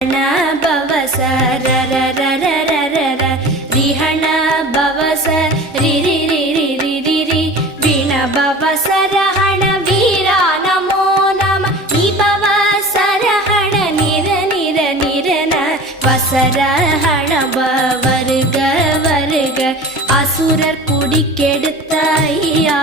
பவச ரர ரர ரர ர ரிஹண பவச ரி ரி ரி ரி ரி ரி ரி வீண பவச ரஹண வீரா நமோ நம நிபவச ரஹண நிர நிர நிரன வசரஹண வருக வருக அசுரர் குடிக்கெடுத்த ஐயா